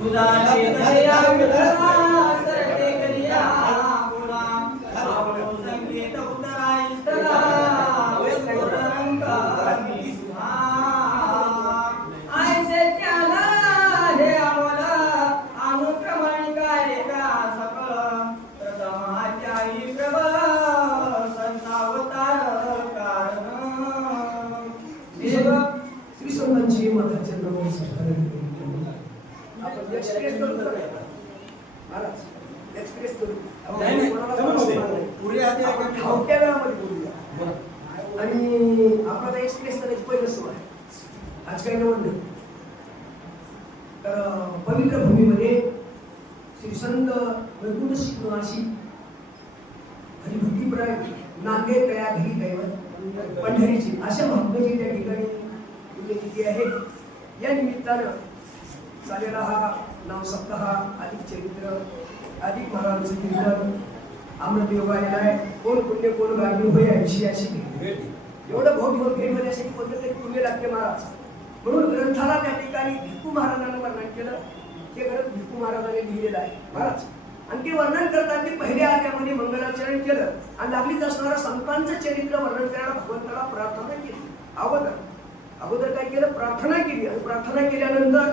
श्री संतांची माताचे आपण एक्सप्रेस करू महाराज एक्सप्रेस करू धावत्या वेळामध्ये बोलूया आणि आपल्याला एक्सप्रेस करायची पहिलं सवय आज काही नवं तर पवित्र भूमीमध्ये श्री संत वैकुंठ शिकवाशी हरिभक्तीप्राय नांदेड कया घरी दैवत पंढरीची अशा महात्म्याची त्या ठिकाणी उल्लेखित आहे. या निमित्तानं चालेला हा नाव सप्ताह अधिक चरित्र अधिक महाराजांचं कीर्तन अमृत योग आलेला आहे. कोण पुण्य कोण गाडी होय ऐशी अशी भेट एवढं भोग भेट होण्यासाठी कोणतं तरी पुण्य लागते महाराज. म्हणून ग्रंथाला त्या ठिकाणी भिक्खू महाराजांना वर्णन केलं. ते ग्रंथ भिक्खू महाराजांनी लिहिलेलं आहे महाराज आणि ते वर्णन करताना पहिल्या आध्यामध्ये मंगलाचरण केलं आणि लागलीच असणारं संतांचं चरित्र वर्णन करायला भगवंताला प्रार्थना केली. अगोदर काय केलं प्रार्थना केली आणि प्रार्थना केल्यानंतर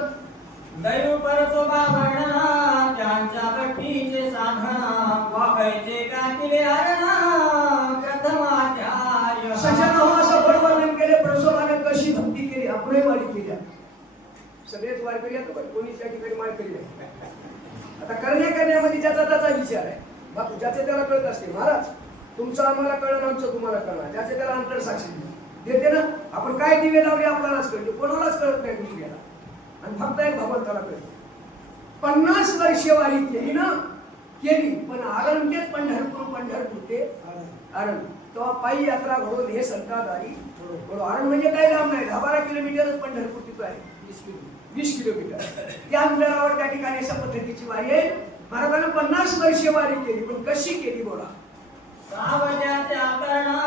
दैव परसोबा वर्णना त्यांच्या भक्तीचे साधना वाकायचे कातिले अरणा प्रथमाध्याय सजन हो असं बड वर्णन केले. परसोबाने कशी भक्ती केली आपणही वारी केली. सगळेच वारकरी आहेत कोणीच या ठिकाणी वारी केली. आता करण्यामध्ये ज्याचा त्याचा विचार आहे. बापू ज्याचे त्याला कळत असते महाराज तुमचं आम्हाला कळलं आमचं तुम्हाला कळणार ज्याचे त्याला अंतर साक्षी देते ना. आपण काय दिवे लावले आपल्यालाच कळते कोणालाच कळत नाही दुसऱ्याला आणि फक्त एक भगवंताला कळते. 50 वर्षे वारी केली ना केली पण आरण तेच पंढरपूर ते आरण तेव्हा पायी यात्रा घडून हे संतादारी आरण म्हणजे काय लांब नाही 10-12 किलोमीटरच पंढरपूर तिथं आहे 20 किलोमीटर. त्या अंतरावर त्या ठिकाणी अशा पद्धतीची वारी आहे. महाराजांना 50 वर्षे वारी केली पण कशी केली बोला. सावजाच्या करणा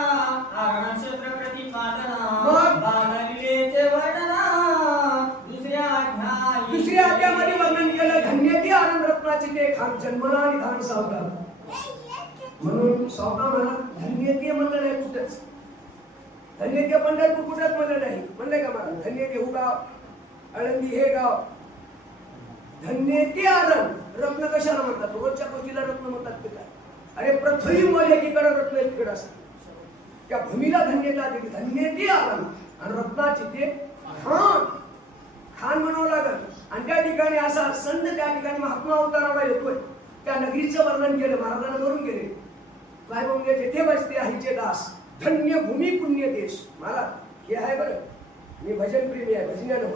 आरण क्षेत्र प्रतिपादना बाललीलेचे वर्णना दुसऱ्या अध्यायामध्ये वर्णन केलं धन्य ते आनंद रत्नाचे ते खान जन्मना निधान सावकार. म्हणून सावकार म्हणा धन्य ते म्हणलं नाही कुठंच. धन्य ते पंढरपूर कुठंच म्हणलं नाही म्हणलंय का मला. धन्य ते गाव आळंदी हे गाव धन्य ते आनंद रत्न कशाला म्हणतात. रोजच्या गोष्टीला रत्न म्हणतात ते काय. अरे पृथ्वी मध्ये एकीकडे रत्न एकीकडे असतात. त्या भूमीला धन्यता दिली धन्य ते आनंद आणि रत्नाची ते खान म्हणावं लागत. आणि त्या ठिकाणी असा संत त्या ठिकाणी महात्मा अवताराला येतोय. त्या नगरीचं वर्णन केलं महाराजांना करून गेले. काय म्हणून तेथे बसते आईचे दास धन्य भूमी पुण्य देश. मला हे आहे बरं मी भजन प्रेमी आहे भजनानं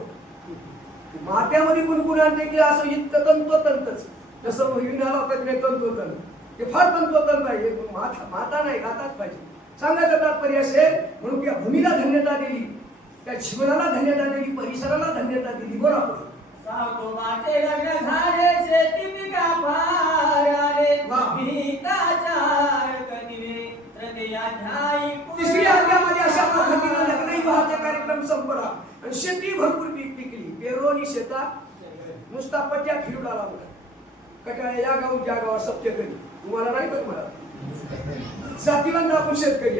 मात्यामध्ये कुणकुण आणते की असं इतकं तंतोतंतच जसं विघ्नाला तज्ञ तंतोतंत ते फार तंतोतंत आहे. माता नाही गातात पाहिजे. सांगायचं तात्पर्य असेल म्हणून त्या भूमीला धन्यता दिली त्या जीवनाला धन्यता दिली परिसराला धन्यता दिली. बोला सावतोबाचे लग्न झाले शेती पिका फार आले भीताचार कदिले तृतीयाध्यायी तिसऱ्या अध्यायामध्ये अशा पद्धतीने लग्न विवाहाचा कार्यक्रम संपला आणि शेती भरपूर पीक पिकली. पेरोनी शेतात नुसता पट्ट्या फिरून आला बघा कटाळ्या या गाव त्या गावात सत्य करी तुम्हाला नाही का तुम्हाला जातीवंत आपण शेतकरी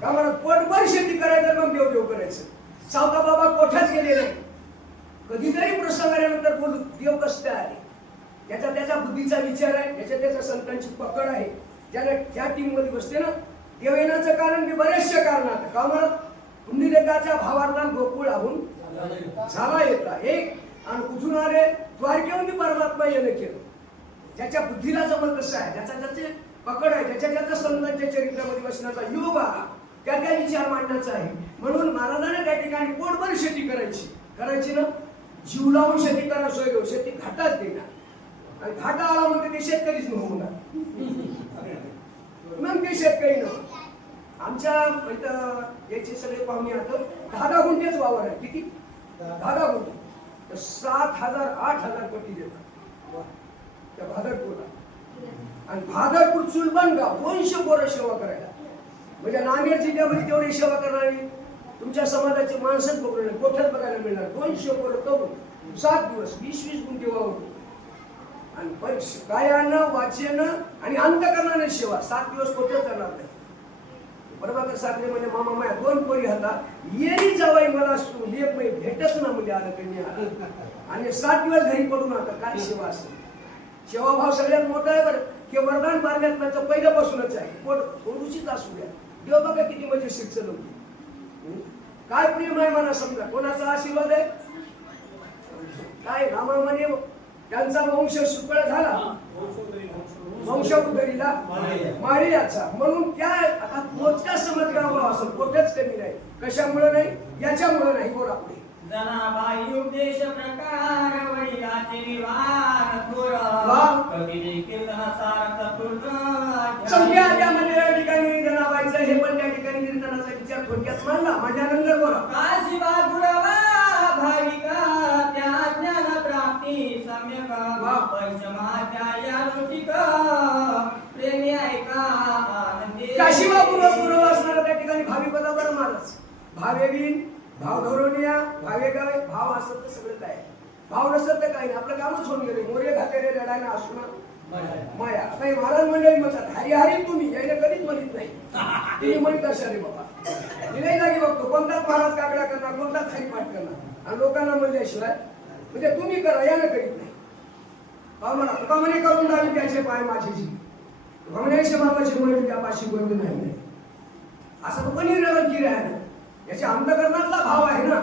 का मला पोटभर शेती करायचं मग देव करायचं. सावता बाबा कोठ्याच गेले नाही. कधीतरी प्रसंग आल्यानंतर बोलू देव कसं आले त्याचा त्याच्या बुद्धीचा विचार आहे त्याच्या त्याच्या संतांची पकड आहे. ज्याला त्या टीम मध्ये बसते ना देव येण्याचं कारण मी बरेचशा कारणात का म्हणत पुंडलिकाच्या भावार्थान गोकुळ आहून झाला येता एक आणि कुठून आले द्वारकेहून परमात्मा येणं केलं. ज्याच्या बुद्धीला जमल कसं आहे ज्याचा ज्याचे पकड आहे ज्याच्या ज्याच्या संतांच्या चरित्रामध्ये बसण्याचा योग त्या त्या विचार मांडण्याचा आहे. म्हणून महाराजांना त्या ठिकाणी पोटभर शेती करायची ना जीव लावून शेती करा सोय शेती घाटात देणार आणि घाटा आला म्हणते ते शेतकरीच होणार मग ते शेतकरी न आमच्या इथं याचे सगळे पाहुणे आता 10 गुंठेच वावर आहे. किती 10 गुंठे तर 7,000-8,000 कोटी देतात त्या भादरपूरला. आणि भादरपूर चुलबन गाव 200 पोरं सेवा करायला म्हणजे नांदेड जिल्ह्यामध्ये तेवढी सेवा करणारी तुमच्या समाजाची माणसंच बघणार कोठ्यात बघायला मिळणार. 200 पोरं करून 7 दिवस 20-20 गुंठे वावरतो आणि गायनं वाचन आणि अंतकरणाने सेवा 7 दिवस कोठे करणार नाही. बरोबर साखरे म्हणजे मामा माया 2 पोरी होता येरी जावाई मला लेप मी भेटच ना म्हणजे आलं त्यांनी आणि 7 दिवस घरी पडून आता काय सेवा असेल. सेवाभाव सगळ्यात मोठा आहे बरं की वरदान परमात्म्याचं पहिल्यापासूनच आहे. थोडीशीच असू द्या देव बघा किती म्हणजे शिक्षण होती. काय प्रेम आहे मला समजा कोणाचा आशीर्वाद आहे काय रामा म्हणे त्यांचा वंश सुकळ झाला वंश उदरीला मारियाचा म्हणून त्या आता मोजका समजगाव असं कुठेच कमी नाही. कशामुळे नाही याच्यामुळे नाही. बोला पुढे जनाबाई उपदेश प्रकार वडिलाचे विवाह थोरा कवी कीर्तन सार चतुर्थ संख्या त्यामध्ये या ठिकाणी जनाबाईचं हे पण त्या ठिकाणी कीर्तनाचा विचार थोडक्यात मांडला. माझ्यानंतर बोला काशिबा गुरवा भाविका त्या ज्ञान प्राप्ती सम्यक पंचमाध्याया रुचिक प्रेमी ऐका आनंदी काशिबा गुरव असणारा त्या ठिकाणी भाविकता बरं महाराज भावेवीन भाव धोरणिया भावे गावे भाव असत तर सगळं काय भाव नसत तर काही नाही. आपलं कामच होऊन गेले मोरे घातेरे लढायला असू ना माया काही महाराज मंडळी म्हणतात हरी हरी तुम्ही यायला कधीच म्हणत नाही. तुम्ही म्हणत असाल बाबा मी नाही जागी बघतो कोणताच महाराज काकडा करणार कोणताच हरिपाठ करणार आणि लोकांना म्हणल्याशिवाय म्हणजे तुम्ही करा यानं करीत नाही. म्हणा तुका म्हणे करून द्यावी त्याचे पाय माझीची म्हणायचे बाबाची म्हणून त्या पाशी बंद नाही असं कोणी रवंती राहिलं. याच्या अंतकरणातला भाव आहे ना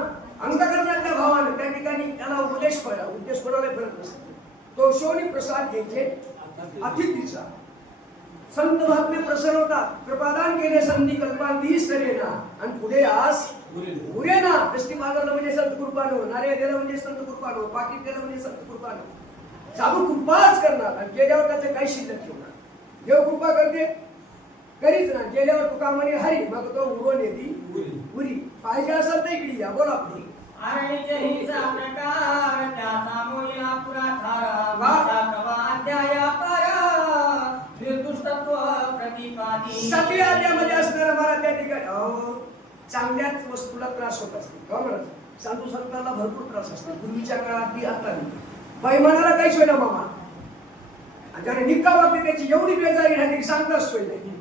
अंतकरणातल्या भावानं त्या ठिकाणी त्याला उद्देश पडायला फरक नसतो. तो शोनी प्रसाद घ्यायचे अतिथीचा संत महात्मे प्रसरवतात कृपादान केले संधी कल्पांती सरेना आणि पुढे आस उरेना दृष्टी मागवलं म्हणजे संत कृपानो नारे गेलं म्हणजे संत कृपानो पाकिट गेलं म्हणजे संत कृपानो चालू कृपाच करणार आणि गेल्यावर त्याचे काही शिल्लक ठेवणार. देव कृपा करते करीच ना गेल्यावर तुका म्हणे हरी मग तो उरून येते उरी पाहिजे असेल तर इकडे या बोला पुढे आरणीचे हिचा प्रकार त्याचा मोहिला पुरा थारा अध्याया पर निर्दुष्टत्व प्रतिपादी 7 अध्यायामध्ये असणारा मला त्या ठिकाणी चांगल्याच वस्तूला त्रास होत असते. का म्हणत साधू संतांना भरपूर त्रास असतो पूर्वीच्या काळात ती आता बाई म्हणाला काही सोय ना मामा आणि त्याने निका वागते त्याची एवढी बेजारी राहते की सांगताच सोय नाही.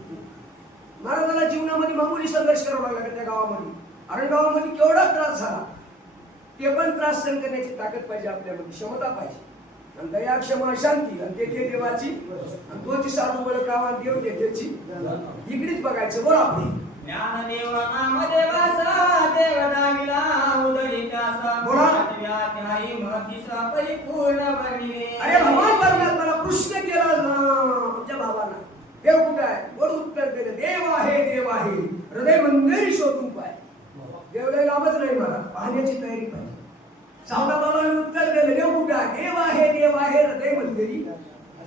महाराजाला जीवनामध्ये मामूली संघर्ष करावा लागला त्या गावामध्ये अरण गावामध्ये केवढा त्रास झाला. ते पण त्रास सहन करण्याची ताकद पाहिजे आपल्यामध्ये क्षमता पाहिजे आणि दया क्षमा शांती आणि तेथे देवाची आणि तोची साधू बळ कावा देव तेथेची इकडेच बघायचं बोला आपली ज्ञानदेव नामदेवासा देवदाविला उदरितासा बोला अध्यायी महतीसा परिपूर्ण बनिले. अरे भगवान परमात्म्याला प्रश्न केला आमच्या भावाला देव कुठे आहे बोल उत्तर दिलं देव आहे हृदय मंदिरी शोधून पाय. देवला लाभच नाही मला पाहण्याची तयारी पाहिजे. सावका बाबाने उत्तर दिलं देव कुठे आहे देव आहे हृदय मंदिरी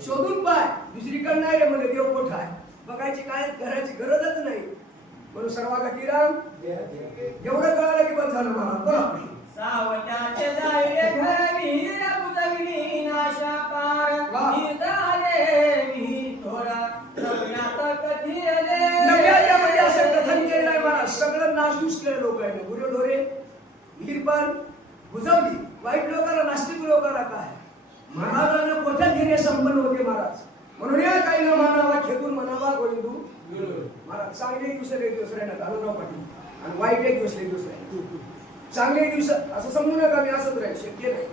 शोधून पाय. दुसरीकडे नाही रे म्हणजे देव कुठे आहे बघायची काय करायची गरजच नाही. म्हणून सर्वागती राम एवढं कळालं की बस झालं मला बोला सावत्याचे जायले घर विहीर बुजविली नाशा पार निदाले विहीर थोडा सगळ्यात कधीले नव्यामध्ये असं कथन केलंय मला सगळं नासधूस केलं लोकांनी गुरु ढोरे विहीर पण बुजवली. वाईट लोकांना नास्तिक लोकांना काय महाराजांना कोठ्यात घेणे संपन्न होते महाराज म्हणून या काही न मानावा खेकून म्हणावा गोविंदू महाराज चांगले दिवस राहणार अनुभव पाटील आणि वाईट एक दिवस राहील. चांगले दिवस असं समजू नका मी असंच राहील शक्य नाही.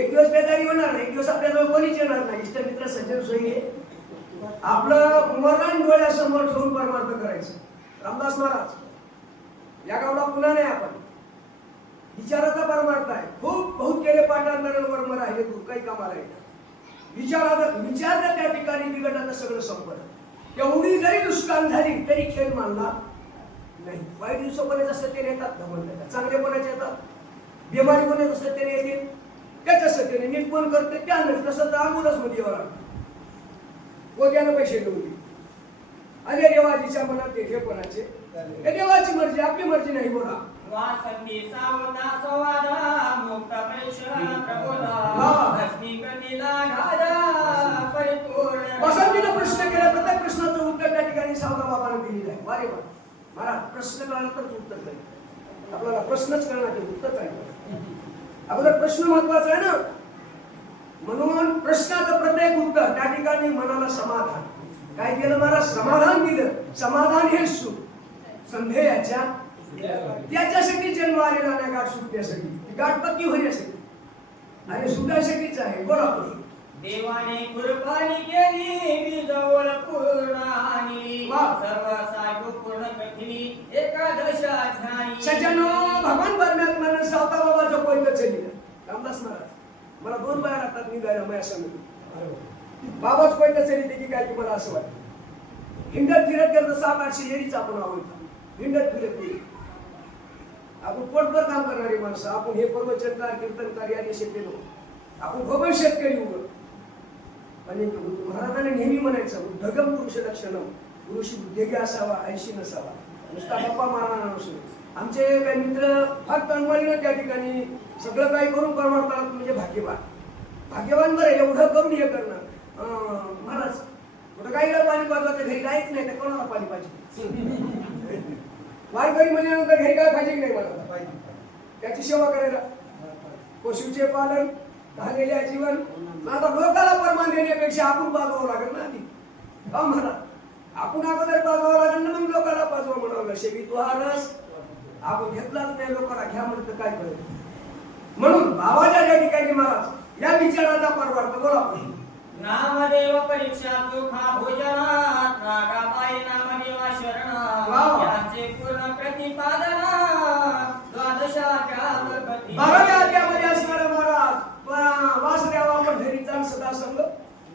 एक दिवस बेजारी होणार नाही एक दिवस आपल्याजवळ कोणीच येणार नाही. इष्ट मित्र सज्जन सोयी आपलं मरण डोळ्यासमोर ठेवून परमार्थ करायचं. रामदास महाराज या गावाला पुन्हा नाही आपण विचाराचा परमार्थ आहे. खूप बहुत केले पाठांतरण वर्म राहिले तू काही कामाला येणार विचार त्या ठिकाणी बिघडलं सगळं संपलं. एवढी जरी नुकसान झाली तरी खेळ मानला नाही. वाईट दिवस कोणाचे असतात ते येतात धमन चांगले कोणाचे येतात बिमारी कोणाचे असतात ते येतील त्याच्या सत्तेने नीट कोण करते त्यानं तसं तर आंबुलच मध्ये यावं लागतं कोट्यानं पैसे घेऊन अरे देवाजीच्या मनात ते कोणाचे देवाची मर्जी आपली मर्जी नाही बोला. वासंती सावता संवादा मुक्त प्रेषण प्रबोधा लक्ष्मी कथीला घादा परिपूर्ण. वासंतीनं प्रश्न केला प्रत्येक प्रश्नाचं उत्तर त्या ठिकाणी सावता बाबाने दिलेलं आहे. वारे वा महाराज प्रश्न कळाला तर उत्तर करेल आपल्याला प्रश्नच करण्याचे उत्तर काय अगोदर प्रश्न महत्वाचा आहे ना, म्हणून प्रश्नाचं प्रत्येक उत्तर त्या ठिकाणी मनाला समाधान. काय दिलं महाराज? समाधान दिलं. समाधान हे सुख संधेयाच्या त्याच्यासाठी जन्म आलेला नाही, गाठ सुटण्यासाठी, गाठपत्ती होण्यासाठी आणि सुटासाठीच आहे. बोला तुम्ही. देवाने कुर्बानी केली बीजवळ पूर्णानी सर्व साधू पूर्ण कठिणी एकादश अध्यायी. सज्जनो, भगवान परमात्म्यानं सावता बाबाचं पहिलं चलिलं. रामदास महाराज, मला 2 बाया लागतात निघायला माझ्या समोर. बाबाच पहिलं चलिते की काय की मला असं वाटतं. हिंडत फिरत गेलं 700-800 एरीच आपण आवडतो. हिंडत फिरत गेली आपण पोटभर काम करणारी माणसं. आपण हे प्रवचनकार कीर्तनकार या शेतकरी आपण भगवान शेतकरी उभं. आणि महाराजांनी नेहमी म्हणायचं उद्धगम पुरुष लक्षण पुरुषी उद्योगी असावा, ऐशी नसावा, नुसता गप्पा मारणारा नसून. आमचे काही मित्र फार तळमळीनं त्या ठिकाणी सगळं काही करून परमार्थाला म्हणजे भाग्यवान. भाग्यवान बरं, एवढं करून हे करणं. महाराज कुठं गाईला पाणी पाजवायचं, घरी काहीच नाही तर कोणाला पाणी पाहिजे? वारकरी म्हणल्यानंतर घरी काय पाहिजे नाही मला त्याची सेवा करायला. पशुचे पालन झालेले जीवन. आता लोकाला परमान देण्यापेक्षा आपण पाजवावं लागेल ना आधी. का म्हणा आपण अगोदर पाजवावं लागेल ना, मग लोकाला पाजवा म्हणावं. शेवी तो हा रस आपण घेतलाच नाही, लोकांना घ्या म्हणतं काय करेल. म्हणून बाबाच्या त्या ठिकाणी महाराज या विचाराचा परवार्थ. बोला आपण. नामदेव परीक्षा चोखा भोजनात नागाबाई नामदेवा शरण यांचे पूर्ण प्रतिपादन द्वादशाध्याय. 12व्या अध्यायामध्ये असणारा महाराज वासुदेवा आपण हरिचा सदा संग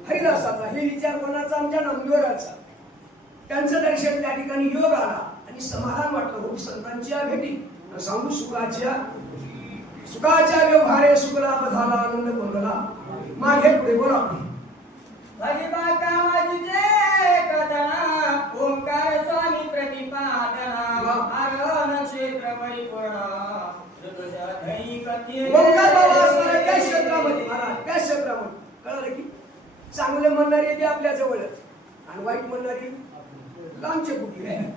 हरिदासाचा हे विचार कोणाचा? आमच्या नामदेवराचा. त्यांचं दर्शन त्या ठिकाणी योग आला आणि समाधान वाटलं. हो संतांच्या भेटी सांगू सुखाच्या व्यवहारे सुखलाभ झाला, आनंद कोणला मागे पुढे. बोला. हरिबाका माझीचे कथना ओंकार स्वामी प्रतिपादना हरण क्षेत्र परिपूर्ण ऋतुजाधरी कथी. ओंकार बाबा असणारे त्या क्षेत्रामध्ये महाराज, त्या क्षेत्रामध्ये कळलं की चांगले म्हणणारे ते आपल्या जवळच आणि वाईट म्हणणारी लांबचे कुठे आहे.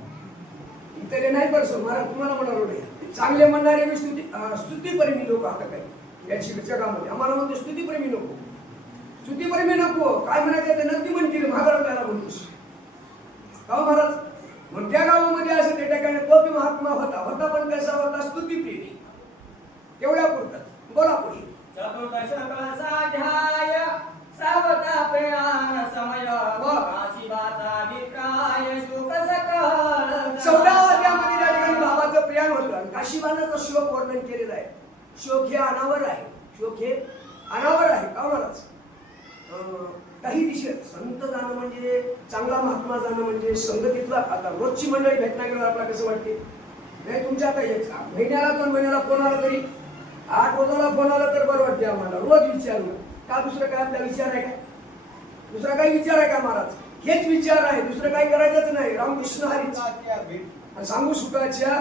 इथे नाही परसो महाराज तुम्हाला म्हणालो नाही. चांगले म्हणणारे मी स्तुतीप्रेमी लोक आता काही या जगामध्ये आम्हाला म्हणतो स्तुतीप्रेमी नको, स्तुतीप्रेमी नको. काय म्हणायचं ते नक्की म्हणतील महाभारताला म्हणतोस का महाराज. मग त्या गावामध्ये असं त्या ठिकाणी तो बी महात्मा होता पण कसा होता? स्तुतीप्रेमी. तेवढ्या पुरतात. बोला पुढे. चतुर्दश कलसाध्याय सावता प्रयाण समय काशीबाचा अभिप्राय शोक सकल. 14व्या अध्यायामध्ये त्या ठिकाणी बाबाचं प्रयाण होतं. काशीबानाचं शोक वर्णन केलेलं आहे. शोक हे अनावर आहे. शोक हे अनावर आहे. का महाराज? काही दिशेत संत जाणं म्हणजे चांगला महात्मा जाणं म्हणजे संगतीतला. आता रोजची मंडळी भेटणं गेलं आपल्याला कसं वाटते? नाही तुमच्या आता महिन्याला 2 महिन्याला फोन आला तरी 8 रोजाला फोन आला तर बरं वाटते आम्हाला. रोज विचारणं का? दुसरं काय आपला विचार आहे का? दुसरा काही विचार आहे का महाराज? हेच विचार आहे, दुसरं काही करायचंच नाही. रामकृष्ण हरी सांगू सुखाच्या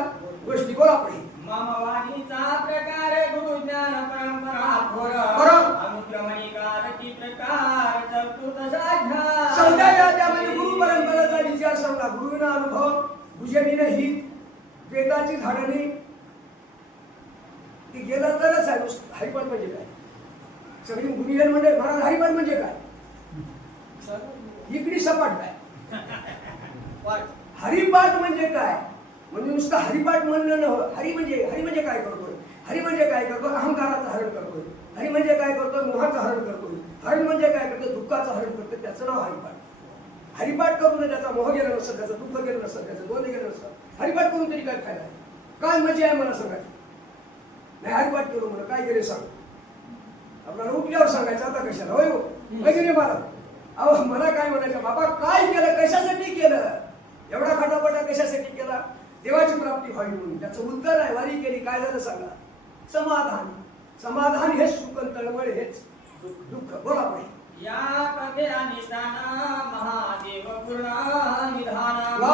गोष्टी. बोला पुढे. ममवाणीचा प्रकार गुरु ज्ञान परंपरा थोर अनुक्रमणिकार की प्रकार चतुर्दशाध्याय. 14व्या अध्यायामध्ये गुरु परंपरेचा विचार सांगला. गुरुविना अनुभव भुजनीनं ही वेदाची झाडाने ती गेला तरच आहे. हरिपाठ म्हणजे काय? सगळी गुरुजन म्हणजे महाराज हरिपाठ म्हणजे काय? इकडे सपाट काय? हरिपाठ म्हणजे काय? म्हणजे नुसतं हरिपाठ म्हणणं न. हरी म्हणजे काय करतोय? हरी म्हणजे काय करतो? अहंकाराचं हरण करतोय. हरी म्हणजे काय करतो? मोहाचं हरण करतोय. हरण म्हणजे काय करतो? दुःखाचं हरण करतोय. त्याचं नाव हरिपाठ. हरिपाठ करून त्याचा मोह गेला नसतं, त्याचं दुःख गेलं नसतं, त्याचं दोन गेलं नसतं. हरिपाठ करून तरी काय फायदा? काय मजा आहे मला सांगायचं नाही. हरिपाठ करू म्हणा काय गेले सांग. आपल्याला उठल्यावर सांगायचं आता कशाला? होय म्हणजे मला अहो मला काय म्हणायचं? बाबा काय केलं? कशासाठी केलं? एवढा खटापटा कशासाठी केला? देवाची प्राप्ती व्हावी म्हणून. त्याचं उत्तर आहे वारी केली. काय झालं सांगा? समाधान. समाधान हे सुख, तळमळ हेच दुःख. बोला पाहिजे. या कथे निष्ठान महादेव पूर्ण निधान वा.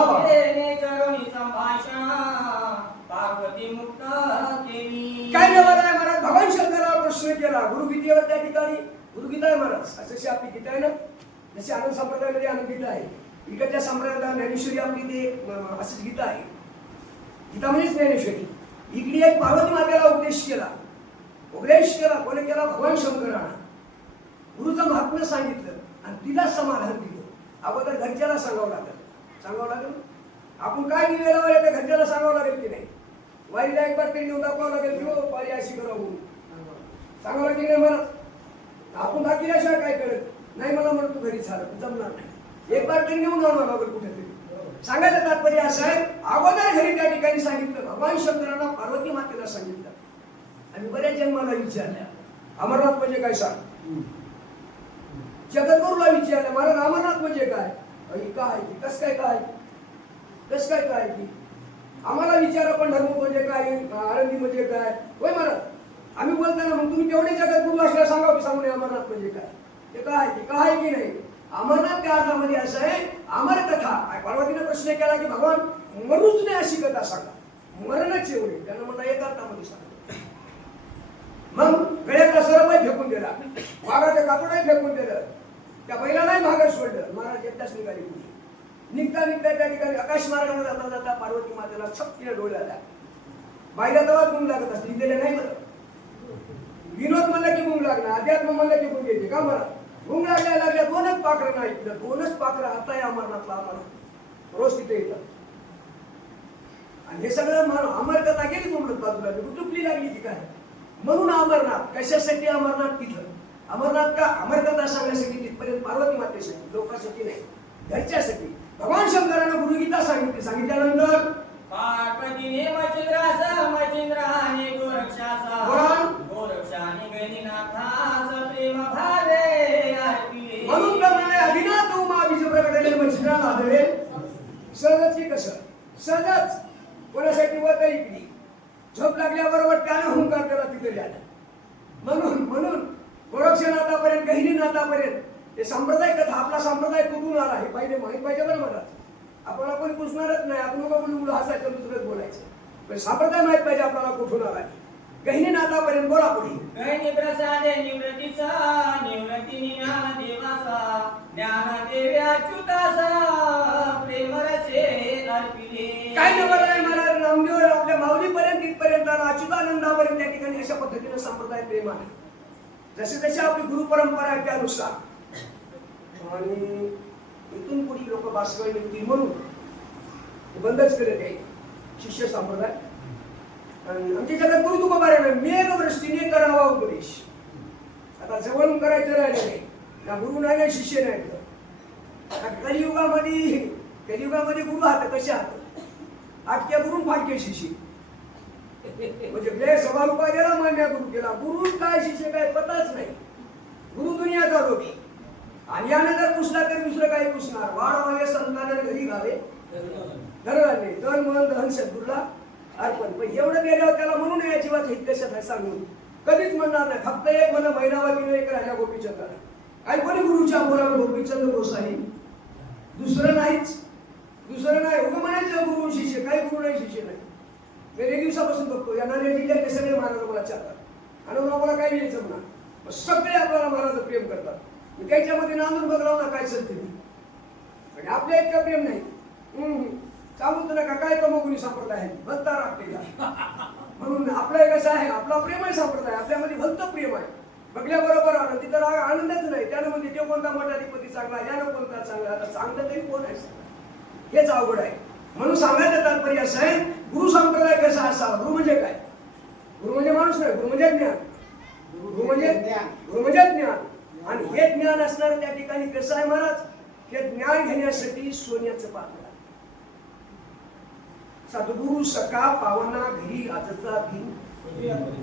करुणी संभाषण पार्वती मुक्त केली. काय देवाला आहे महाराज? भगवान शंकराला प्रश्न केला गुरुगीतेवर. त्या ठिकाणी गुरुगीता आहे महाराज. अशी आपली गीता आहे ना, जशी आनंद संप्रदायामध्ये आनंदगीता आहे, इकडच्या संप्रदायात ज्ञानेश्वरी आपली ते अशीच गीता आहे. गीता म्हणजेच ज्ञानेश्वरी. इकडे एक पार्वती मातेला उपदेश केला. उपदेश केला. कोणी केला? भगवान शंकरानं. गुरुचं महात्म्य सांगितलं आणि तिला समाधान दिलं. अगोदर घरच्याला सांगावं लागेल. आपण काय दिलेलं आहे त्या घरच्याला सांगावं लागेल की नाही? वाईला एक बार नेऊन दाखवावं लागेल की हो वारी अशी करा म्हणून सांगावं लागेल नाही मला. आपण दाखिल्याशिवाय काय कळत नाही. मला म्हणून तू घरी चालत जमणार नाही. एक बार नेऊन जाणार लागेल कुठेतरी. सांगायचं तात्पर्य असं आहे, अगोदर घरी त्या ठिकाणी सांगितलं. भगवान शंकरांना पार्वती मातेला सांगितलं. आणि बऱ्याच जन्माला विचारल्या अमरनाथ म्हणजे काय सांग. जगद्गुरूला विचारलं महाराज अमरनाथ म्हणजे काय? काय कस काय की आम्हाला विचारा पंढरपूर म्हणजे काय, आळंदी म्हणजे काय. होय महाराज आम्ही बोलताना मग तुम्ही तेवढे जगद्गुरू असल्या सांगा की सांगू नये अमरनाथ म्हणजे काय. ते काय की नाही. अमरनाथ त्या अर्थामध्ये असं आहे अमर कथा. पार्वतीने प्रश्न केला की भगवान मरूच नाही अशी कथा सांगा. मरणच एवढे त्यानं मला एक अर्थामध्ये सांगा. मग गळ्यातला सरपही फेकून दिला, वाघाचं कापडही फेकून दिलं, त्या बैलालाही मागे सोडलं. महाराज एकदाच निघाली पुढे. निघता त्या ठिकाणी आकाश मार्गाने जाता पार्वती मातेला शक्तीने डोळे आल्या. बाईला तेव्हाच गुंग लागत असते, दिलेले नाही बरं. विनोद म्हणलं की गुंग लागणार, अध्यात्म म्हणलं की गुंग येते का मला. गुंग लागल्या दोनच पाखरं नाही, दोनच पाखरं आता आहे अमरनाथला. आम्हाला रोज तिथे येतात आणि हे सगळं अमर कथा गेली तुमचं बाजूला टुपली लागली ती काय. म्हणून अमरनाथ कशासाठी? अमरनाथ तिथं अमरनाथ का? अमर कथा सांगण्यासाठी तिथपर्यंत पार्वती मातेसाठी, लोकांसाठी नाही, घरच्यासाठी. भगवान शंकरानं गुरुगीता सांगितली. सांगितल्यानंतर पार्वतीने मचिंद्राने गोरक्षाने गणिनाथास प्रेम भावे अर्पिले. म्हणून तर म्हणे अधिनाथ उमा बीज प्रकटले मचिंद्राला आदळे. सहजच की कसं? सहजच कोणासाठी वत ऐकली. झोप लागल्याबरोबर त्यानं हुंकार त्याला तिथे झाला. म्हणून गोरक्षनाथापर्यंत गहिनीनाथापर्यंत हे संप्रदाय कथा. आपला संप्रदाय कुठून आला हे पाहिजे माहित पाहिजे बरं मला. आपण पुसणारच नाही. आपण बोलून हसायचं दुसरंच बोलायचं. पण संप्रदाय माहित पाहिजे आपल्याला कुठून आला. गहिनीनाथापर्यंत बोला पुढे. गहिनी प्रसादे निवृत्तीचा निवृत्ती ज्ञान देवाचा ज्ञान देवी अच्युताचा प्रेम रसे अर्पिले. काय नवल नाही महाराज नामदेव आपल्या माऊलीपर्यंत इथपर्यंत आला. अच्युतानंदापर्यंत त्या ठिकाणी अशा पद्धतीनं संप्रदाय प्रेम आहे. जशी आपली गुरु परंपरा आहे त्यानुसार. आणि इथून पुढे लोक बासकळ निघतील म्हणून बंदच करत आहे शिष्य संप्रदाय. आणि आमच्या जगात गुरु तुकोबाराने मेघवृष्टीने करावा उपदेश. आता जवळून करायचं राहिलं नाही. ना गुरु नाही ना शिष्य नाही. कलियुगामध्ये गुरु हात कसे हात आटक्या गुरु फाटके शिष्य. म्हणजे 1.25 रुपये गेला मान्या गुरु केला. गुरु काय शिष्य काय पताच नाही. गुरु दुनियाचा रोगी. आणि याने जर पुसला तर दुसरं काही पुसणार. वाढवावे संतानाने घरी घावे धरवाले धन मन धन सद्गुरूला अर्पण. पण एवढं गेल्यावर त्याला म्हणून या जीवाचं हित कशात आहे सांगून कधीच म्हणणार नाही. फक्त एक म्हणा मैनावतीने एक राजा गोपीचंद. काय कोणी गुरुच्या बोलावर गोपीचंद गोसाई दुसरं नाहीच. दुसरं नाही. उगं म्हणायचं गुरु शिष्य. काही गुरु नाही शिष्य नाही. गेल्या दिवसापासून बघतो या नांदेड जिल्ह्यातले सगळे महाराज मला चालतात आणि मला काही नाही जमणार. सगळे आपल्याला महाराज प्रेम करतात. त्याच्यामध्ये नांदून बघलाव ना काय सत्य आणि आपल्या इतकं प्रेम नाही. सांगूच नका काय कमोगुणी संप्रदाय आहे भलता राखते. म्हणून आपलं कसं आहे आपला प्रेम आहे संप्रदाय. आपल्यामध्ये भलत प्रेम आहे. बघल्याबरोबर आलं तिथं आनंदच नाही. त्यानं म्हणजे ते कोणता मठाधिपती चांगला यानं कोणता चांगला. आता चांगलं तरी कोण आहे हेच अवघड आहे. म्हणून सांगायचं तात्पर्य असं आहे गुरु संप्रदाय कसा असावा. गुरु म्हणजे काय? गुरु म्हणजे माणूस नाही. गुरु म्हणजे ज्ञान. गुरु म्हणजे ज्ञान. आणि हे ज्ञान असणार त्या ठिकाणी कसं आहे महाराज. हे ज्ञान घेण्यासाठी सोन्याचं पात्र. सद्गुरु सखा पावना घरी आजचा दिन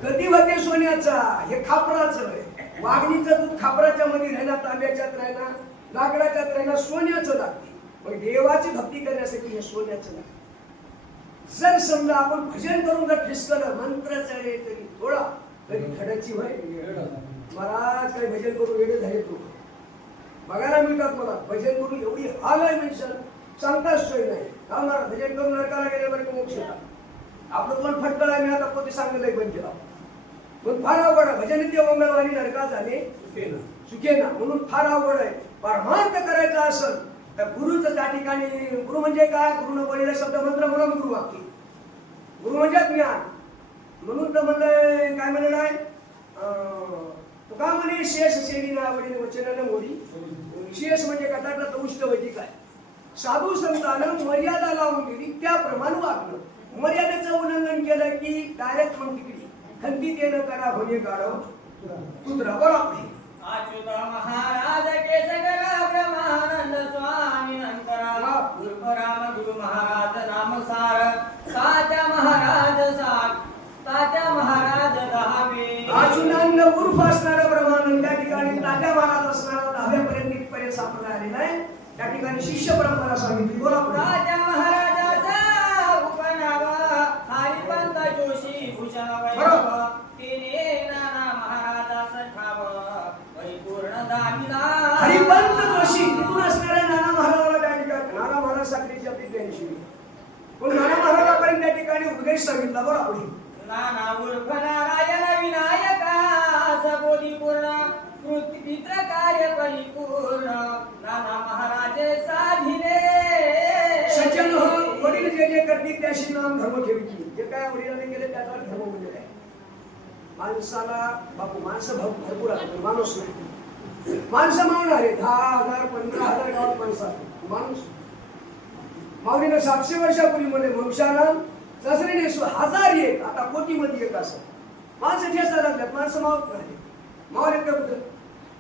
कधी होते सोन्याचा. हे खापराचं आहे. वाघणीचं दूध खापराच्या मध्ये राहिना, तांब्याच्यात राहिना, लाकडाच्यात राहिना, सोन्याचं लागते. पण देवाची भक्ती करण्यासाठी हे सोन्याचं लागते. जर समजा आपण भजन करून जर ठिसकलं मंत्र चढे तरी थोडा तरी खड्याची व्हाय. महाराज काही भजन करून वेगळे झाले लोक बघायला मिळतात. मला भजन करून एवढी हाल आहे म्हणजे सांगताच सोय नाही. हा महाराज भजन करून नरकाला गेल्यावर मोक्ष येतात. आपलं पण फटकळ आहे. मी आता पोते सांगणं बंद केला. पण फार अवघड आहे. भजन ते मंगळवारी नरकात झाले सुखेना. म्हणून फार अवघड आहे. परमार्थ करायचा असेल तर गुरुचं त्या ठिकाणी. गुरु म्हणजे काय? गुरुनं बोललेला शब्द मंत्र म्हणून गुरु वाक्य. गुरु म्हणजे ज्ञान. म्हणून तर म्हणलं काय म्हणलेलं आहे तुका म्हणे शेष सेवी ना आवडीने वचन मोडी. शेष म्हणजे कथाटक उष्ट वैदिक आहे. साधू संतानं मर्यादा लावून दिली त्याप्रमाणे वागलं. मर्यादेचं उल्लंघन केलं की डायरेक्ट मग तिकडी खंती देणं करा होणे गाढव कुत्रा बरोबर. अच्युत महाराज केसकर ब्रह्मानंद स्वामी नंतरा गुरुपराम गुरु महाराज नामसार तात्या महाराज दहावे. अच्युतानंद उर्फ असणारा ब्रह्मानंद त्या ठिकाणी तात्या महाराज असणारा 10व्या पर्यंत इथपर्यंत सापडला आलेला आहे. त्या ठिकाणी शिष्य परंपरा सांगितली. बोला. तात्या महाराजाचा उपनाव हरिपंत जोशी भूषण वैभव तिने नाना महाराजाचा ठाव परिपूर्ण दानिला. हरिपंत जोशी तिथून असणाऱ्या नाना महाराजाला त्या ठिकाणी नाना महाराज साखरेची आपली 82. पण नाना महाराजापर्यंत त्या ठिकाणी उपदेश सांगितला. बरं पुढे नाना उर्फ नारायण विनायका सबोधी पूर्ण कृतित्र कार्य परिपूर्ण नाना महाराज साधिले. सज्जन हो, वडील जे जे करतील त्याशी नाम धर्म ठेवीची. जे काय वडिलांनी केले त्याचा धर्म म्हणजे काय. माणसाला बापू माणसं भरपूर आहे, माणूस नाही. माणसं मावणारे 10,000 15,000 गावात माणसं माणूस माऊलीनं 700 वर्षापूर्वी मध्ये मनुष्यानं दसरीने 1001 आता कोटीमध्ये एक असं माणसं ठेसा लागल्यात. माणसं मावत नाही, मावले कुठं.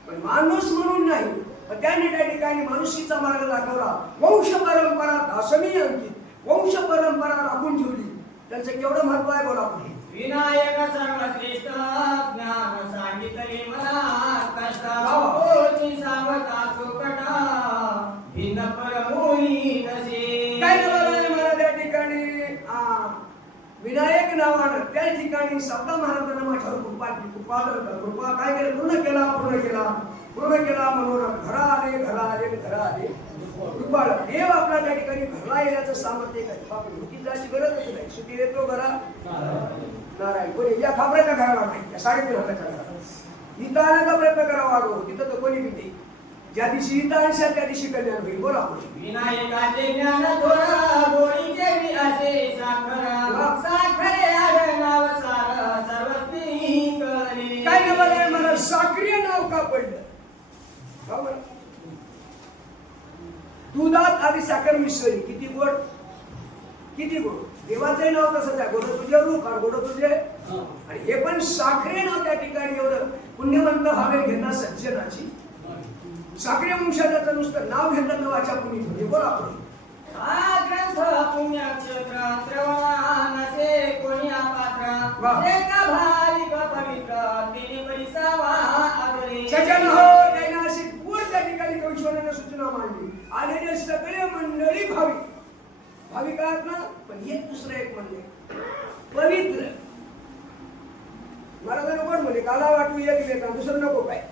पण माणूस म्हणून नाही, पण त्यांनी त्या ठिकाणी मनुष्याचा मार्ग दाखवला. वंश परंपरा दासमी अंकित वंश परंपरा राखून ठेवली. त्यांचं केवढं महत्व आहे बोला पुढे. विनायक सर्वश्रेष्ठ ज्ञान सांगितले मला कष्ट होती सावता सुकटा भिन्न परमोही नसे. काय नाव मला त्या ठिकाणी विनायक नावानं त्या ठिकाणी सावता महाराजांना माझ्यावर कृपा काय केलं. पूर्ण केला म्हणून घरा आले कृपाळ देव आपला त्या ठिकाणी घरला येण्याचं सामर्थ्य काय. बापरे भुकीत जायची गरजच नाही. सुटी येतो घरा नारायण कोणी या खापऱ्याच्या घराला नाही, या 3.5 घराला इथं आणायचा प्रयत्न करावा लागो. तिथं तर कोणी किती ज्या दिवशी इथं आणशाल त्या दिवशी कल्याण होईल. बोला. विनायकाचे ज्ञान थोडा गोळीचे विलासे साखरे आडनाव सार सर्वस्वी कळे. काय नाव मला साखरी नाव का पडलं. दुधात आधी साखर मिसळली किती गोड. देवाचे नाव तसंच आहे. गोड तुझे रूप आणि गोड तुझे. आणि हे पण साखरे नाव त्या ठिकाणी एवढं पुण्यवंत हवे घेता सज्जनाची. साखरे वंशाचं नुसतं नाव घेतलं तर वाचा पुण्य होते. बोला पुढे. हा ग्रंथ पुण्यक्षेत्र श्रवणानसे कोणी पात्र एका भाविक पवित्र तिने परिसावा आदरे. सज्जन हो, त्यांना अशी पूर्ण त्या ठिकाणी कौशल्याने सूचना मांडली. आलेले सगळे मंडळी भाविक आहेत ना. पण एक दुसरं एक म्हणले पवित्र. महाराजांना कोण म्हणे काला वाटू एकमेका दुसरं नको काय.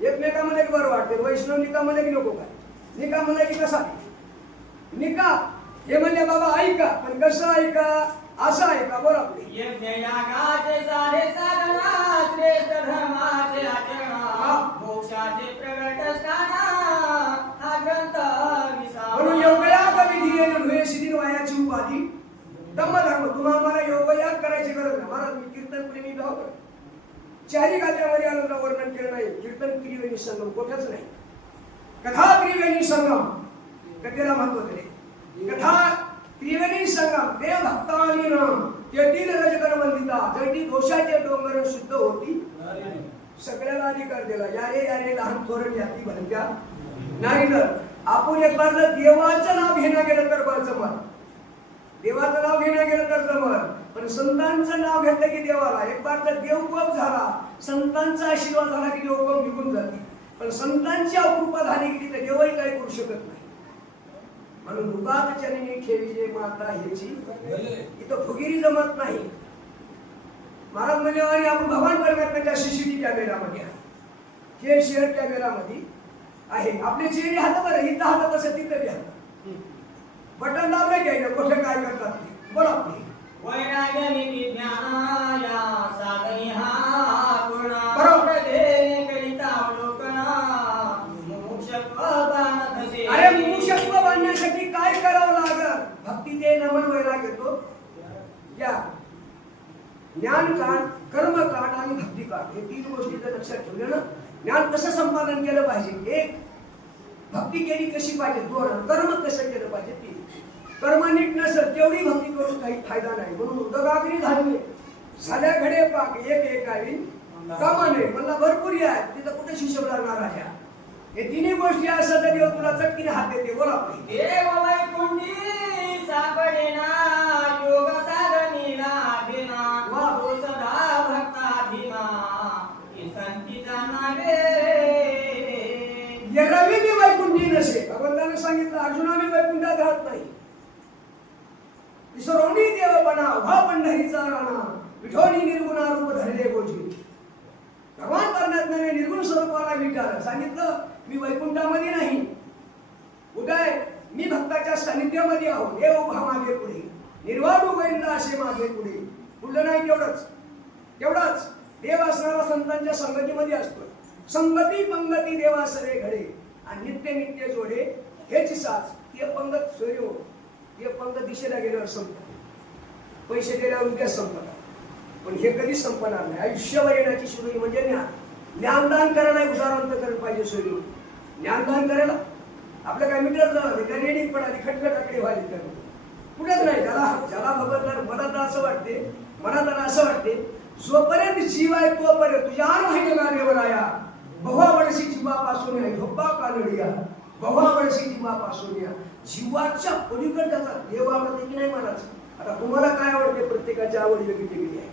एकमेका म्हणे की बरं वाटते. वैष्णव निका म्हणे की नको काय. निका म्हणे की कसा निका हे म्हणले बाबा ऐका, पण कसं ऐका असं ऐका. बोला पुढे. यज्ञयागाचे सारे साधना श्रेष्ठ धर्माचे आचरण मोक्षाचे प्रगट स्थान हा ग्रंथ म्हणून योगयाग विधी नव्हे सिद्धी वयाची उपाधी धम्मधर्म. तुम्हाला मला योगयाग करायची गरज नाही. महाराज मी कीर्तन प्रेमी भाव चारी गाद्यामध्ये आनंद वर्णन केलं नाही. कीर्तन त्रिवेणी संगम कोठच नाही. कथा त्रिवेणी संगम कथेला महत्व दिले. कथा त्रिवेणी संगम देव भक्तानी तेथील रजगण वंदिता जैती दोषाचे डोंगर शुद्ध होती. सगळ्याला अधिकार दिला. यारे लहान थोरण याती भरत्या नाही. तर आपण एक बार देवाचं नाव घेणं गेलं तर बरं जमत. देवाचं नाव घेणं गेलं तर जमत. पण संतांचं नाव घेतलं की देवाला एक बार तर देवकोप झाला. संतांचा आशीर्वाद झाला की देवकोप निघून जाते. पण संतांची अकृपा झाली की तिथे देवही काही करू शकत नाही. म्हणून रुबाब चरणी ठेवी माता ह्याची इथं फुगिरी जमत नाही. महाराज म्हणजे आणि आपण भगवान परमात्म्याच्या CCTV कॅमेरामध्ये हे शेअर कॅमेरामध्ये आहे. आपले चेहरे हात बरं इथं हात तसं तिथं बी हात. बटन दाबलं घ्यायचं कुठे काय करतात ते. बोला आपली वैराग्य ज्ञानाया साधनी हा पूर्ण बरोबर. करिता अवलोकना मोक्षत्व बांधसे. अरे मुमुक्षत्व बांधण्यासाठी काय करावं लागत. भक्ती ते नमन वैराग्य तो या ज्ञान कान कर्मकांड आणि भक्तिकांड हे तीन गोष्टी जर लक्षात ठेवल्या ना, ज्ञान कसं संपादन केलं पाहिजे, एक भक्ती केली कशी पाहिजे, दोन कर्म कसं केलं पाहिजे, तीन कर्म नीट नसेल तेवढी भक्ती करून काही फायदा नाही. म्हणून उदगाग्री धान्य साध्या घडे पाक एक एकावी कामा नाही मला भरपूर आहे, तिथं कुठे शिशब लागणार आहे. हे तिन्ही गोष्टी असं तर देव तुला चटकीने हात देते. बोला आपली देव वैकुंठी सापडेना योग साधनीला देना तो सदा भक्ताधीना ही संतीचा नावे. रवी मी वैकुंठी नसे, भगवंताने सांगितलं अर्जुनाने वैकुंठात राहत नाही. विसरोनी देव बना उभा पंढरीचा राणा विठोनी निर्गुणा रूप धरले गोजी. भगवान परमात्म्याने निर्गुण स्वरूपाला विचारलं, सांगितलं मी वैकुंठामध्ये नाही, उदय मी भक्ताच्या सानिध्यामध्ये आहो. देव उभा मागे पुढे निर्वाणू गोविंद असे मागे पुढे. पुढलं नाही तेवढंच देव असणारा संतांच्या संगतीमध्ये असतो. संगती पंगती देवासरे घडे आणि नित्य नित्य जोडे हेच साच. ते पंगत सोयो, ते पंगत दिशेला गेल्यावर संपत, पैसे दिल्यावर उद्या संपत, पण हे कधीच संपणार नाही. आयुष्यभर येण्याची सुरुवात म्हणजे ज्ञान. ज्ञानदान करायला उदाहरण तर करायला पाहिजे. सोयी ज्ञानदान करायला आपलं काय मीटर झालं त्या रेडी पडाली खटखटाकडे व्हायला तर कुठेच नाही. ज्याला भगवंताला मनात असं वाटते जोपर्यंत जीव आहे तोपर्यंत तुझ्या माहिती गाण्यावर आया बहुवा वर्षी जीवापासून आहे धोपा कालडिया बहुवा वर्षी जीवापासून या. जीवाच्या पलीकडे त्याचा देव आवडते की नाही मनाचं. आता तुम्हाला काय आवडते, प्रत्येकाची आवड वेगळी वेगळी आहे.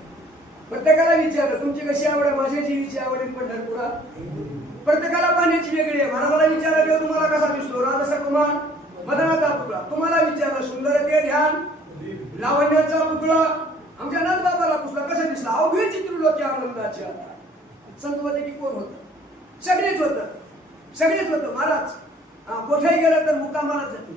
प्रत्येकाला विचारलं तुमची कशी आवड आहे, माझ्या जीवीची आवड आहे पंढरपुरात. प्रत्येकाला पाण्याची वेगळी आहे. महाराजाला विचारलं तुम्हाला कसा दिसतो राजसा कुमार मदनाचा पुतळा. तुम्हाला विचारलं सुंदर ते ध्यान लावण्याचा पुतळा आमच्या नाथबाबाला पुतळा कसा दिसला. अवघे चित्रलोकी आनंदाची आता संतवते की कोण होतं, सगळेच होतं महाराज. कुठेही गेलं तर मुक्कामाला जाते,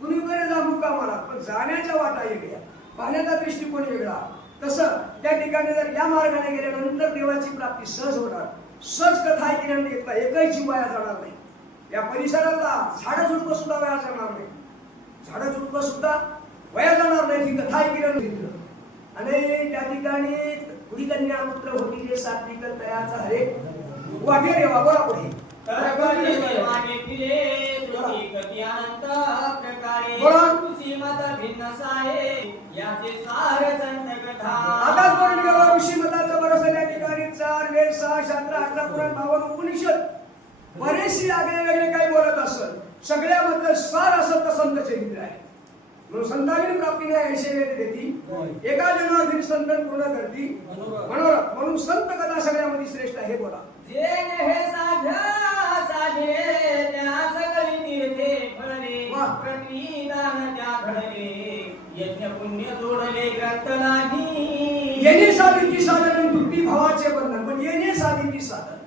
कुणीकडे जा मुक्कामाला, पण जाण्याच्या वाटा वेगळ्या, पाहण्याचा दृष्टिकोन वेगळा. तसं त्या ठिकाणी जर या मार्गाने गेल्यानंतर देवाची प्राप्ती सहज होणार. सहज कथा ऐकण्याने घेतला एकही जीव वाया जाणार नाही. या परिसराला झाडं झुडपं सुद्धा वाया जाणार नाही. झाडं झुडपं सुद्धा वाया जाणार नाही ही कथा ऐकण्याने घेतलं. आणि त्या ठिकाणी पुढी कन्या पुत्र होती जे सात्विक तयाचा हरे वाटे देवा. बोला पुढे आता करून गेला ऋषी मताचा बरोबर त्या ठिकाणी 4 वेद 6 शास्त्र 18 पुराण 52 उपनिषद बरेचशी आगळे वेगळे काही बोलत असत. सगळ्यामधलं सार असं तर संत चरित्र आहे. म्हणून संतांनी प्राप्तीने 80 वेद देती एका जन्मात संतन पूर्ण करती मनोरथ. म्हणून संत कथा सगळ्यामध्ये श्रेष्ठ आहे. बोला जे हे साधे त्या सगळी तीर्थे फळले प्रतिदान त्या घडले यज्ञ पुण्य जोडले ग्रंथ नाही. येणे साधिती साधन तुटी भावाचे बंधन. पण येणे साधिती साधन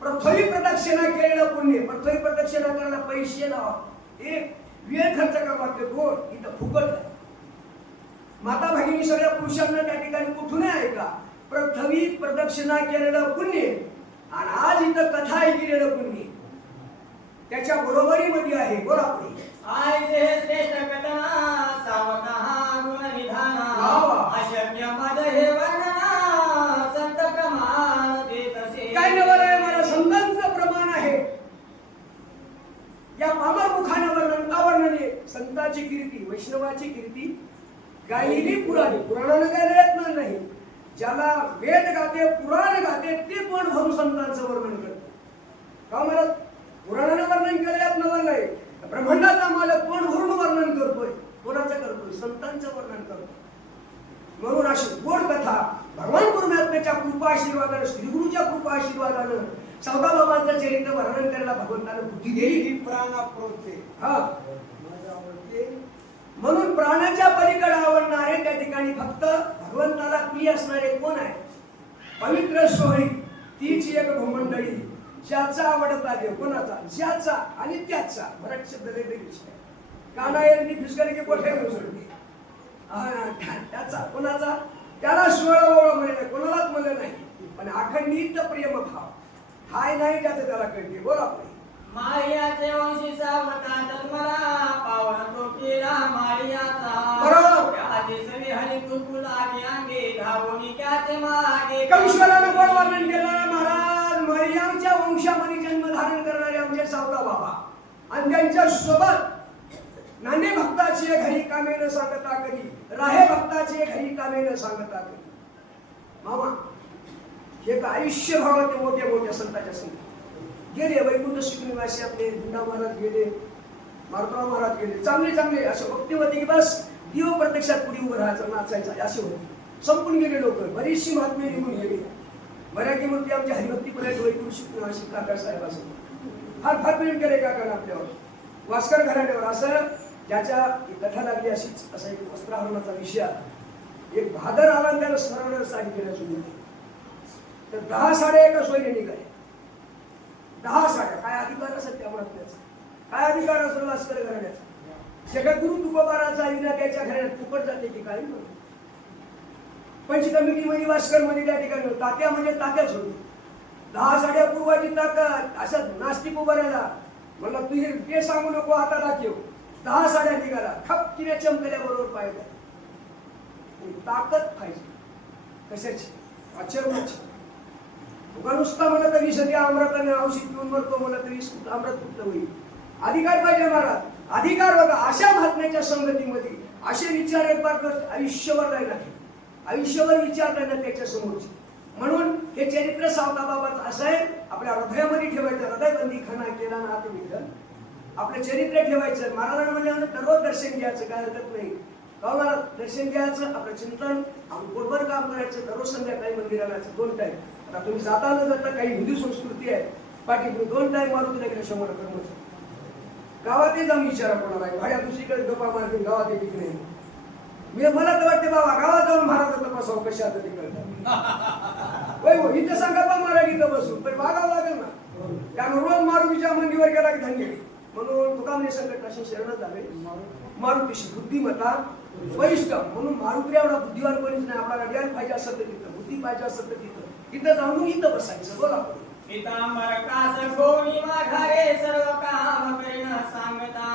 पृथ्वी प्रदक्षिणा केलेलं पुण्य. पृथ्वी प्रदक्षिणा करायला पैसे लावा, एक वेळ खर्च करावा लागते. गोड इथं फुकट आहे. माता भगिनी सगळ्या पुरुषांना त्या ठिकाणी कुठून आहे का पृथ्वी प्रदक्षिणा केलेलं पुण्य आणि आज इथं कथा ऐकलेलं पुण्य त्याच्या बरोबरीमध्ये आहे. बोला पुढे आयचे श्रेष्ठ कथना सावता गुण विधाना अशक्य मद हे वर्णना संत प्रमाण देत असे. काय नवर आहे मला संतांचं प्रमाण आहे. या पामर मुखाने वर्णन अवर्णने संतांची कीर्ती वैष्णवाची कीर्ती गायली पुराणानं काय येत नाही. ज्याला वेद गाते पुराण गाते ते पण भरून संतांचं वर्णन करते. का मला पुराणानं वर्णन केलं नवं नाही. ब्रह्मांडाचा मालक पण भरून वर्णन करतोय. कोणाचं करतोय, संतांचं वर्णन करतोय. म्हणून अशी गोड कथा भगवान परमात्म्याच्या कृपा आशीर्वादानं श्रीगुरूच्या कृपा आशीर्वादानं सौदाबाबांचं चरित्र वर्णन करायला भगवंतानं बुद्धी दिली. प्राणाप्रोते म्हणून प्राणाच्या पलीकडे आवडणारे त्या ठिकाणी फक्त भगवंताला प्रिय असणारे कोण आहे. पवित्र सोहळी तीच एक भूमंडळी ज्याचा आवडता देव कोणाचा ज्याचा आणि त्याचा. मराठी शब्द काना यांनी फिसकली की कोठे घेऊ शकते. त्याचा कोणाचा त्याला सोळा म्हणे कोणालाच म्हणलं नाही. पण अखंडित प्रेम भाव हाय नाही त्याचं त्याला कळते. बोला पुढे मायाचे वंशी सावता जन्मला पावन तो केला मायाचा. बरोबर. दिसले हरी तुलागे अंगे धावून त्याचे मागे कवीश्वरानं गोड वर्णन केलं महाराज मरियमच्या वंशामध्ये जन्म धारण करणारे आमचे सावता बाबा आणि त्यांच्या सोबत नाणे भक्ताचे घरी कामे न सांगता कधी राहे भक्ताचे घरी कामे न सांगता कधी मामा हे आयुष्य भावाचे मोठ्या मोठ्या संतांच्या संत गेले वैकुंठ श्रीनिवासी आपले गुंडा महाराज गेले मारुतराव महाराज गेले चांगले चांगले असे भक्ती होते की बस देव प्रत्यक्षात पुढे उभं राहायचं नाचायचं असे होते संपून गेले लोक बरीचशी महात्मे निघून गेले मराठी मूर्ती आमच्या हरिभक्ती पर्यंत वैकुंठ श्रीनिवासी काका साहेब असं फार फार प्रेम केले काका आपल्यावर वास्कर घराण्यावर असं ज्याच्या कथा लागली अशीच असा एक वस्त्रहरणाचा विषय एक भादर आला आणि त्याला सरळ साडी केल्या सुरू तर 10 साड्या एका सोयीने निघाल्या 10 साड्या काय अधिकार असत त्या महात्म्याचा काय अधिकार असतो वास्कर घराण्याचा जगद्गुरु तुकोबाराचा विना त्याच्या घराण्यात फुकट जाते की काय पंच कमिटीमध्ये वास्कर मध्ये त्या ठिकाणी तात्या म्हणजे तात्याच होती 10 साड्या पूर्वाची ताकद असं नास्तिक उभं राहिला मला तू हे सांगू नको आता दाखव 10 साड्या निघाला खपकीने चमकल्या बरोबर पाहिजे ताकद पाहिजे कशाची आचरणाची उगा नुसता मला तरी सध्या अमृताने औषध पिऊन मरतो मला तरी अमृत कुठलं होईल अधिकार पाहिजे महाराज अधिकार बघा अशा महात्म्याच्या संगतीमध्ये असे विचार एक बार आयुष्यभर राहिला आयुष्यभर विचार राहिला त्याच्या समोरचे म्हणून हे चरित्र सावता बाबाचं असं आहे आपल्या हृदयामध्ये ठेवायचं हृदयबंदी खाना केला ना आता विठ्ठल आपलं चरित्र ठेवायचं महाराजांना म्हणजे दररोज दर्शन घ्यायचं काय हरकत नाही गावाला दर्शन घ्यायचं आपलं चिंतन आपण बरोबर काम करायचं दररोज संध्याकाळी मंदिराला 2 टाइम आता तुम्ही जाताना जाता काही हिंदू संस्कृती आहे पाठी 2 टाइम मारून गेले 100 कर्म गावातही जाऊन विचारा कोणाला भाड्या दुसरीकडे गप्पा मारतील गावात येत नाही मी मला तर वाटते बाबा गावात जाऊन महाराज तपासावं कशा आता ते करतात हो इथं सांगा बा महाराज इथं बसून पण मागावं लागेल ना त्यानं रोज मारुतीच्या मंदिरावर गेला की धन्य म्हणून तुकामने संकटाशी शरण झाले मारुतीशी बुद्धिमत्ता वरिष्ठ म्हणून मारुती एवढा बुद्धिवान कोणीच नाही आपल्याला ज्ञान पाहिजे असं तर तिथं बुद्धी पाहिजे असं तर तिथं जाऊन इथं बसायचं बोला पितांबर कास कोणी माघारे सर्व काम करीन सांगता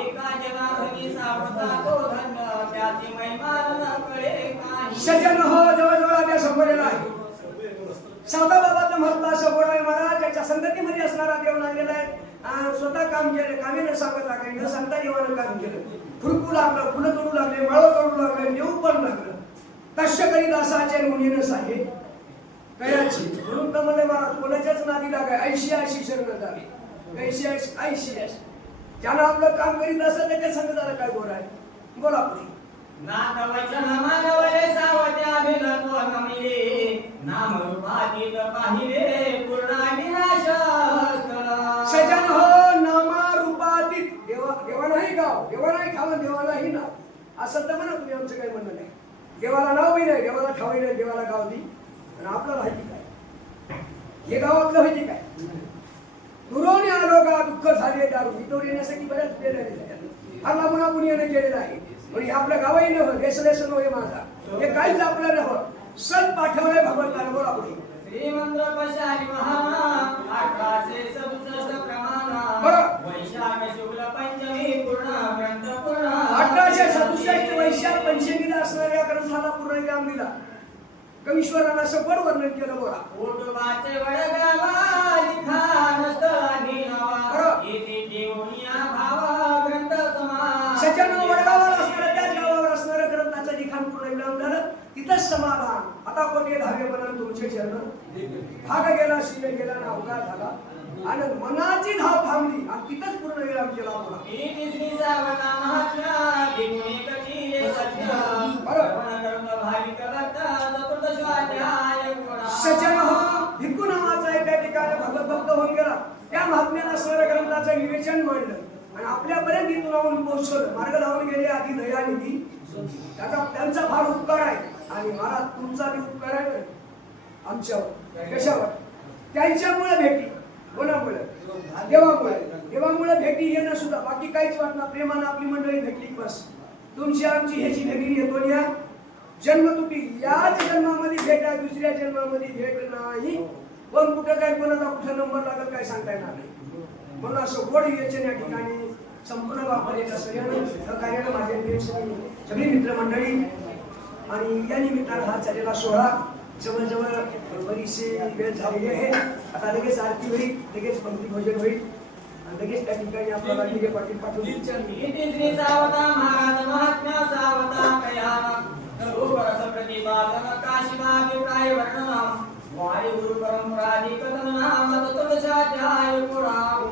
एका जनाभनी सावता तो धन्य त्याची महिमा न कळे काही सजन हो जवळजवळ आपल्या समोरला आहे सावता बाबाचं महत्व असं गोड आहे महाराज त्याच्या संगतीमध्ये असणारा देव नांदेला आहे स्वतः काम केलं कामे न सांगता काही न सांगता देवानं काम केलं फुरकू लागलं फुलं तोडू लागले माळं तोडू लागले देऊ पण लागलं तस्य करी दासाचे मुनीनस आहे कयाची म्हणून तर मला महाराज कोणाच्याच नादी लागाय 80 शरण झाली 80 ज्यानं आपलं काम करीत असं त्याच्या संगताला काय गोड आहे बोला पुढे नाथ वचन मानवले सावत्या भिलतो नमिले नाम रूपातीत पाहिले पूर्ण विनाश सजन हो नामा रूपातीत देवा नाही गाव देवा नाही खावं देवा नाही नाव असं तर म्हणा तुम्ही आमचं काही म्हणणं नाही देवाला नाव बी नाही देवाला ठावी नाही देवाला गाव दी आणि आपलं माहिती काय हे गाव आपलं माहिती काय दुरोने आलो का दुःख झाले दारू वितोड येण्यासाठी बऱ्याच गेलेले फार लांबून आपण येणं केलेलं आहे म्हणजे आपलं गावही नव्हतं देश नव्हे माझा हे काहीच आपलं नव्हतं सत पाठवलंय भगवंतानं बोला पुढे श्रीमंत्र पशारी महाना 1867 प्रमाण वैशाख शुक्ल पंचमी पूर्ण ग्रंथ पूर्ण 1867 वैशाख पंचमीला असणाऱ्या ग्रंथाला पूर्ण विराम दिला कवीश्वरानं असं पण वर्णन केलं बोला ओटोबाचे वडगावा लिखाण स्थळानी नावा येथे देवनिया भावा ग्रंथ समा सजन वडगावाला असणाऱ्या त्याच गावावर असणाऱ्या ग्रंथाचं लिखाण पूर्ण विराम झालं तिथंच समाधान आता कोणी धावे म्हणून तुमचे चरण भाग गेला शिले गेला ना अवघात झाला आणि मनाची धाव थांबली आणि तिथंच पूर्ण विराम केला बोला तिसरी सावता महात्म्या दिगुणी कटीले सत्य परमन कर्म भाविक भक्ता चतुर्दश अध्याय सजन हा भिक्खू नावाचा एका ठिकाणी भगवत भक्त होऊन गेला त्या महात्म्याला सर्व ग्रंथाचं विवेचन मांडलं आणि आपल्यापर्यंत इथून लावून पोहोचवलं मार्ग लावून गेले आधी दयानिधी त्यांचा फार उपकार आहे आणि महाराज तुमचा बी उपकार आहे आमच्यावर कशावर त्यांच्यामुळे भेटी कोणामुळे देवामुळे भेटी येणं सुद्धा बाकी काहीच वाटणार प्रेमानं आपली मंडळी भेटली बस तुमची आमची ह्याची भेटी येतो या जन्मतुटी याच जन्मामध्ये भेट आहे दुसऱ्या जन्मामध्ये भेट नाही कोण कुठं काय कोणाचा कुठं नंबर लागेल काय सांगता येणार नाही म्हणून असं गोड याच्या ठिकाणी संपूर्ण गावपालिका सगळ्यांना सहकार्यानं माझे सगळी मित्रमंडळी आणि या निमित्तानं हा चाललेला सोहळा जवळजवळ बरीचशी वेळ झालेली आहे. आता लगेच आरती होईल, लगेच पंक्ती भोजन होईल आणि लगेच त्या ठिकाणी आपल्याला विजय पाटील पाठवून इति श्री सावता महाराज महात्म्य सावता कयाम सरोवर प्रतिपादन काशिमा विप्राय वर्णनम वारी गुरु परंपराधिकतम नाम तत्वशाध्याय पुराण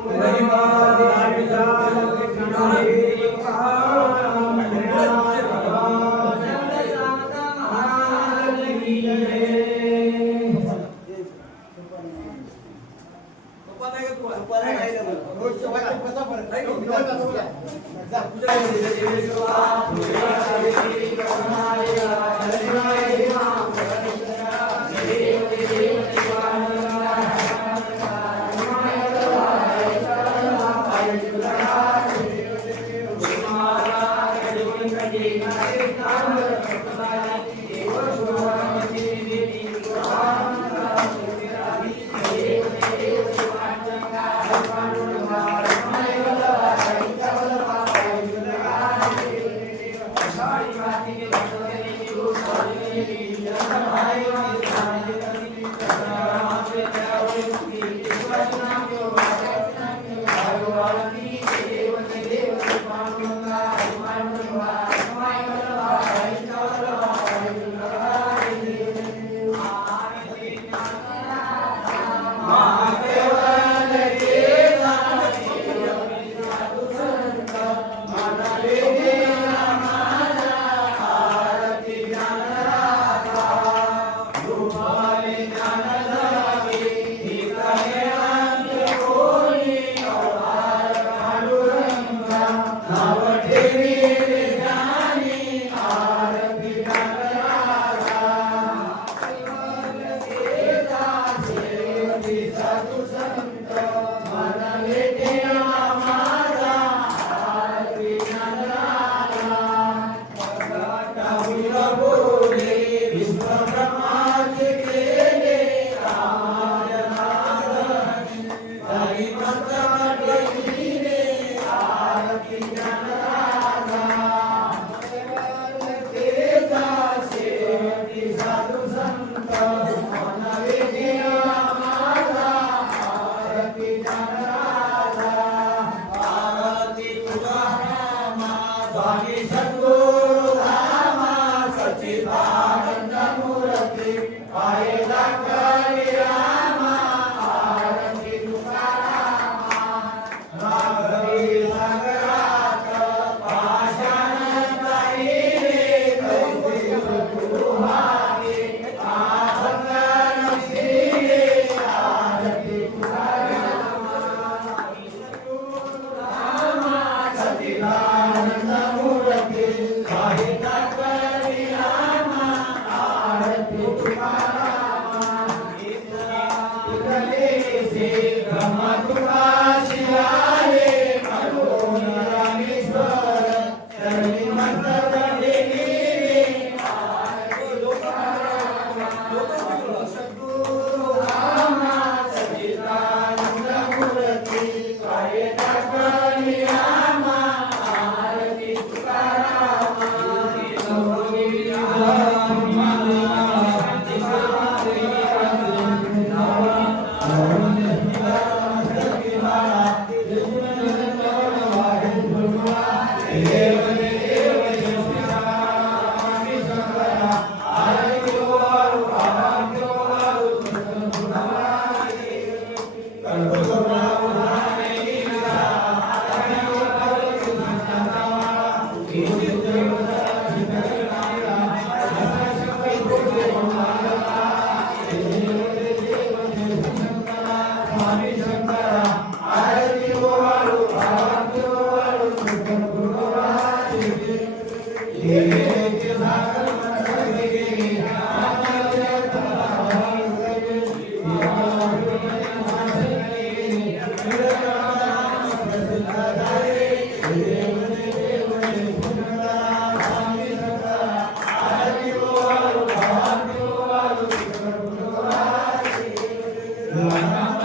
Amen.